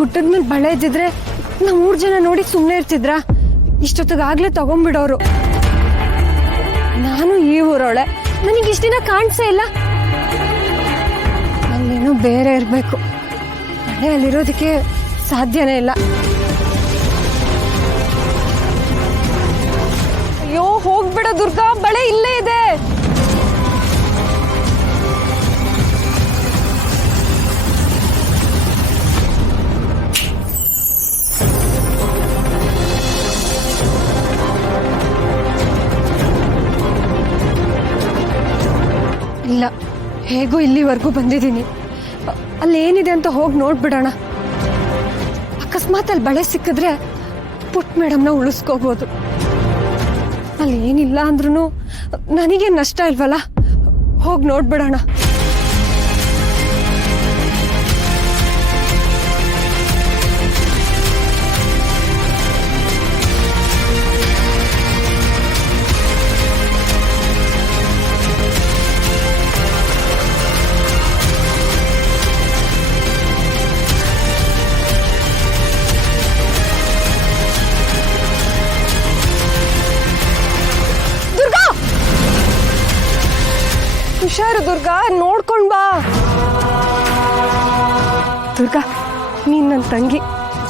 ಗುಡ್ಡದ ಮೇಲೆ ಬಳೆ ಇದ್ದಿದ್ರೆ ನಾವು 3 ಜನ ನೋಡಿ ಸುಮ್ಮನೆ ಇರ್ತಿದ್ರ? ಇಷ್ಟೊತ್ತಿಗಾಗ್ಲೇ ತಗೊಂಡ್ಬಿಡೋರು. ನಾನು ಈ ಊರೊಳೆ, ನನಗೆ ಇಷ್ಟ ದಿನ ಕಾಣಿಸೇ ಇಲ್ಲ. ಅಲ್ಲೇನೋ ಬೇರೆ ಇರಬೇಕು. ಬಳೆ ಅಲ್ಲಿರೋದಕ್ಕೆ ಸಾಧ್ಯನೇ ಇಲ್ಲ. ಅಯ್ಯೋ ಹೋಗ್ಬಿಡ ದುರ್ಗಾ, ಬಳೆ ಇಲ್ಲೇ ಇದೆ. ಇಲ್ಲ, ಹೇಗೂ ಇಲ್ಲಿವರೆಗೂ ಬಂದಿದ್ದೀನಿ. ಅಲ್ಲೇನಿದೆ ಅಂತ ಹೋಗಿ ನೋಡ್ಬಿಡೋಣ. ಅಕಸ್ಮಾತ್ ಅಲ್ಲಿ ಬಳೆ ಸಿಕ್ಕಿದ್ರೆ ಪುಟ್ ಮೇಡಮ್ನ ಉಳಿಸ್ಕೋಬಹುದು. ಅಲ್ಲಿ ಏನಿಲ್ಲ ಅಂದ್ರೂ ನನಗೇನು ನಷ್ಟ ಇಲ್ವಲ್ಲ, ಹೋಗಿ ನೋಡ್ಬಿಡೋಣ. ಹುಷಾರು ದುರ್ಗಾ, ನೋಡ್ಕೊಂಡ್ ಬಾ. ದುರ್ಗಾ, ನೀನ್ ನನ್ನ ತಂಗಿ,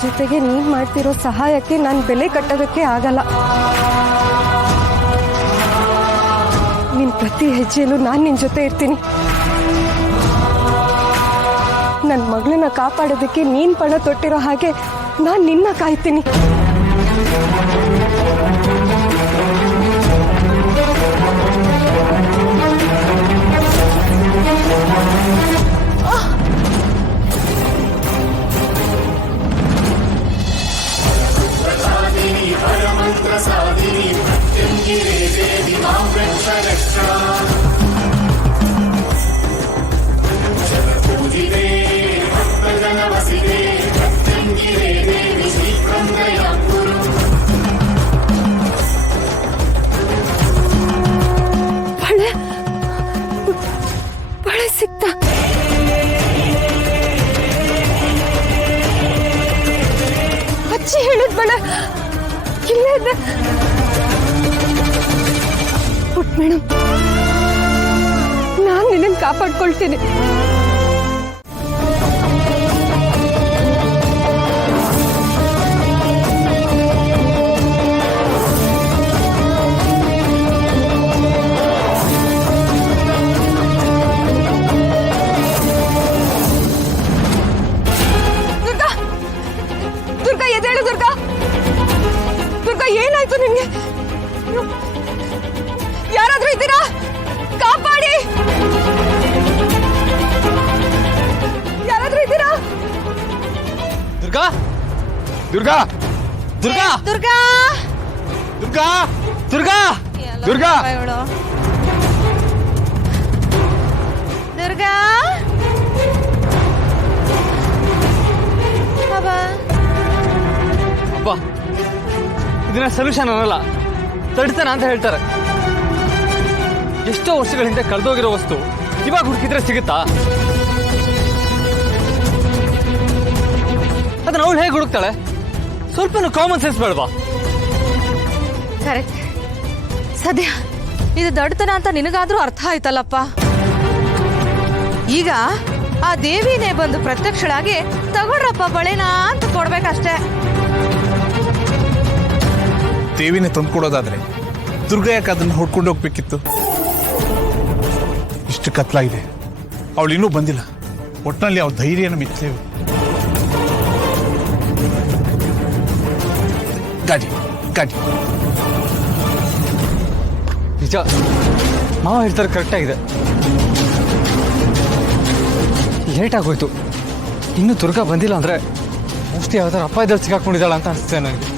ಜೊತೆಗೆ ನೀನ್ ಮಾಡ್ತಿರೋ ಸಹಾಯಕ್ಕೆ ನಾನು ಬೆಲೆ ಕಟ್ಟೋದಕ್ಕೆ ಆಗಲ್ಲ. ನಿನ್ ಪ್ರತಿ ಹೆಜ್ಜೆಯಲ್ಲೂ ನಾನು ನಿನ್ ಜೊತೆ ಇರ್ತೀನಿ. ನನ್ನ ಮಗಳನ್ನ ಕಾಪಾಡೋದಕ್ಕೆ ನೀನ್ ಪಣ ತೊಟ್ಟಿರೋ ಹಾಗೆ ನಾನು ನಿನ್ನ ಕಾಯ್ತೀನಿ. ಬಳೆ ಸಿಕ್ತ? ಅಚ್ಚಿ ಹೇಳಿದ ಬಳೆ ಇಲ್ಲೇ ಇದೆ. ಪುಟ್ ಮೇಡಮ್, ನಾನು ನಿನ್ನನ್ನು ಕಾಪಾಡ್ಕೊಳ್ತೀನಿ. ಏನಾಯ್ತು ನಿನ್ಗೆ? ಯಾರಾದ್ರೂ ಇದ್ದೀರಾ? ಕಾಪಾಡಿ, ಯಾರಾದ್ರೂ ಇದ್ದೀರಾ? ದುರ್ಗಾ, ದುರ್ಗಾ, ದುರ್ಗಾ, ದುರ್ಗಾ, ದುರ್ಗಾ, ದುರ್ಗಾ, ದುರ್ಗಾ, ದುರ್ಗಾ, ಅಬ್ಬಾ, ಇದನ್ನ ಸೊಲ್ಯೂಷನ್ ಅನ್ನಲ್ಲ, ತಡಿತಾನ ಅಂತ ಹೇಳ್ತಾರೆ. ಎಷ್ಟೋ ವರ್ಷಗಳ ಹಿಂದೆ ಕಳೆದೋಗಿರೋ ವಸ್ತು ಇವಾಗ ಹುಡುಕಿದ್ರೆ ಸಿಗುತ್ತಾ? ಅದನ್ನ ಅವಳು ಹೇಗೆ ಹುಡುಕ್ತಾಳೆ? ಸ್ವಲ್ಪನೂ ಕಾಮನ್ ಸೆನ್ಸ್ ಬೇಡವಾ? ಕರೆಕ್ಟ್. ಸದ್ಯ ಇದು ದಡ್ತನ ಅಂತ ನಿನಗಾದ್ರೂ ಅರ್ಥ ಆಯ್ತಲ್ಲಪ್ಪ. ಈಗ ಆ ದೇವಿನೇ ಬಂದು ಪ್ರತ್ಯಕ್ಷಳಾಗಿ ತಗೊಳ್ರಪ್ಪ ಬಳೆನಾ ಅಂತ ಕೊಡ್ಬೇಕಷ್ಟೇ. ದೇವಿನೇ ತಂದ್ಕೊಡೋದಾದ್ರೆ ದುರ್ಗಾ ಯಾಕೆ ಅದನ್ನ ಹೊಡ್ಕೊಂಡು ಹೋಗ್ಬೇಕಿತ್ತು? ಇಷ್ಟು ಕತ್ಲಾಗಿದೆ, ಅವಳು ಇನ್ನೂ ಬಂದಿಲ್ಲ. ಒಟ್ಟಿನಲ್ಲಿ ಅವಳ ಧೈರ್ಯನ ಮೆಚ್ಚಲೇವು. ಗಾಡಿ ಗಾಡಿ ನಿಜ, ಮಾವ ಹೇಳ್ತಾರೆ ಕರೆಕ್ಟ್ ಆಗಿದೆ. ಲೇಟ್ ಆಗೋಯ್ತು. ಇನ್ನೂ ದುರ್ಗಾ ಬಂದಿಲ್ಲ ಅಂದ್ರೆ ಮೋಸ್ಟ್ಲಿ ಯಾವ್ದಾರು ಅಪಾಯದಲ್ಲಿ ಸಿಗಾಕೊಂಡಿದ್ದಾಳ ಅಂತ ಅನಿಸ್ತೇನೆ ನನಗೆ.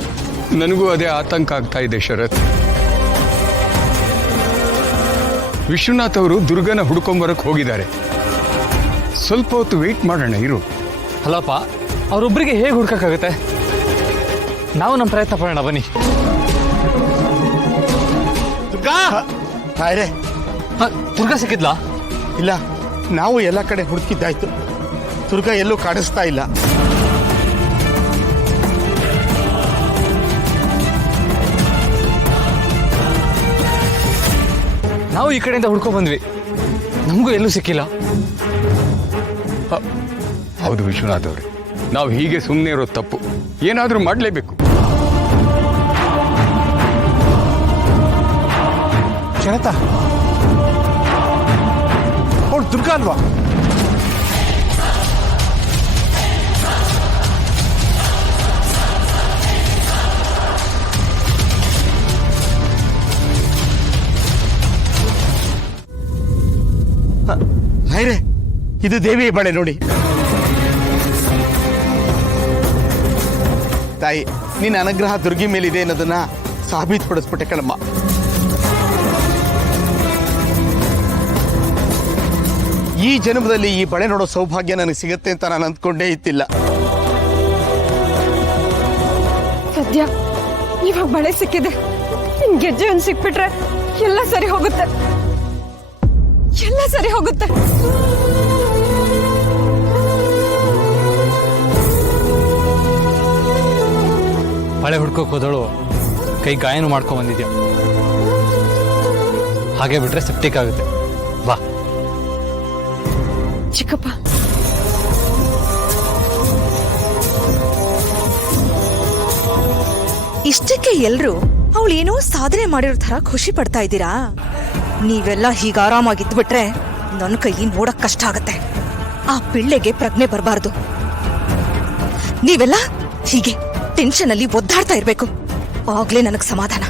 ನನಗೂ ಅದೇ ಆತಂಕ ಆಗ್ತಾ ಇದೆ ಶರತ್. ವಿಶ್ವನಾಥ್ ಅವರು ದುರ್ಗನ ಹುಡ್ಕೊಂಬರಕ್ಕೆ ಹೋಗಿದ್ದಾರೆ. ಸ್ವಲ್ಪ ಹೊತ್ತು ವೆಯ್ಟ್ ಮಾಡೋಣ ಇರು. ಅಲ್ಲಪ್ಪ, ಅವರೊಬ್ಬರಿಗೆ ಹೇಗೆ ಹುಡ್ಕಕ್ಕಾಗುತ್ತೆ? ನಾವು ನಮ್ಮ ಪ್ರಯತ್ನ ಪಡೋಣ, ಬನ್ನಿ. ದುರ್ಗಾ, ದುರ್ಗಾ ಸಿಕ್ಕಿದ್ಲಾ? ಇಲ್ಲ, ನಾವು ಎಲ್ಲ ಕಡೆ ಹುಡುಕಿದ್ದಾಯ್ತು. ದುರ್ಗಾ ಎಲ್ಲೂ ಕಾಣಿಸ್ತಾ ಇಲ್ಲ. ಈ ಕಡೆಯಿಂದ ಹುಡ್ಕೊ ಬಂದ್ವಿ, ನಮಗೂ ಎಲ್ಲೂ ಸಿಕ್ಕಿಲ್ಲ. ಹೌದು ವಿಶ್ವನಾಥ್ ಅವರೇ, ನಾವು ಹೀಗೆ ಸುಮ್ಮನೆ ಇರೋದು ತಪ್ಪು. ಏನಾದರೂ ಮಾಡಲೇಬೇಕು. ಶರತ, ಅವಳು ದುರ್ಗಾ ಅಲ್ವಾ? ಹೈರೆ, ಇದು ದೇವಿ ಬಳೆ ನೋಡಿ. ತಾಯಿ, ನಿನ್ನ ಅನುಗ್ರಹ ದುರ್ಗಿ ಮೇಲಿದೆ ಅನ್ನೋದನ್ನ ಸಾಬೀತುಪಡಿಸ್ಬಿಟ್ಟೆ ಕಣಮ್ಮ. ಈ ಜನ್ಮದಲ್ಲಿ ಈ ಬಳೆ ನೋಡೋ ಸೌಭಾಗ್ಯ ನನಗೆ ಸಿಗತ್ತೆ ಅಂತ ನಾನು ಅಂದ್ಕೊಂಡೇ ಇತ್ತಿಲ್ಲ. ಸದ್ಯ ಇವಾಗ ಬಳೆ ಸಿಕ್ಕಿದೆ, ನಿನ್ ಗೆಜ್ಜೆ ಒಂದು ಸಿಕ್ಬಿಟ್ರೆ ಎಲ್ಲ ಸರಿ ಹೋಗುತ್ತೆ, ಎಲ್ಲ ಸರಿ ಹೋಗುತ್ತೆ. ಬಳೆ ಹುಡ್ಕೋಕ್ ಹೋದಳು ಕೈ ಗಾಯನೂ ಮಾಡ್ಕೊಂಡ್ ಬಂದಿದ್ಯಾ, ಹಾಗೆ ಬಿಟ್ರೆ ಸೆಪ್ಟಿಕ್ ಆಗುತ್ತೆ. ಬಾ. ಚಿಕ್ಕಪ್ಪ, ಇಷ್ಟಕ್ಕೆ ಎಲ್ರು ಅವಳು ಏನೋ ಸಾಧನೆ ಮಾಡಿರೋ ತರ ಖುಷಿ ಪಡ್ತಾ ಇದ್ದೀರಾ? ನೀವೆಲ್ಲ ಹೀಗ ಆರಾಮಾಗಿದ್ದು ಬಿಟ್ರೆ ನನ್ನ ಕೈ ನೋಡಕ್ ಕಷ್ಟ ಆಗತ್ತೆ. ಆ ಪಿಳ್ಳೆಗೆ ಪ್ರಜ್ಞೆ ಬರಬಾರ್ದು. ನೀವೆಲ್ಲ ಹೀಗೆ ಟೆನ್ಷನ್ ಅಲ್ಲಿ ಒದ್ದಾಡ್ತಾ ಇರ್ಬೇಕು, ಆಗ್ಲೇ ನನಗ್ ಸಮಾಧಾನ.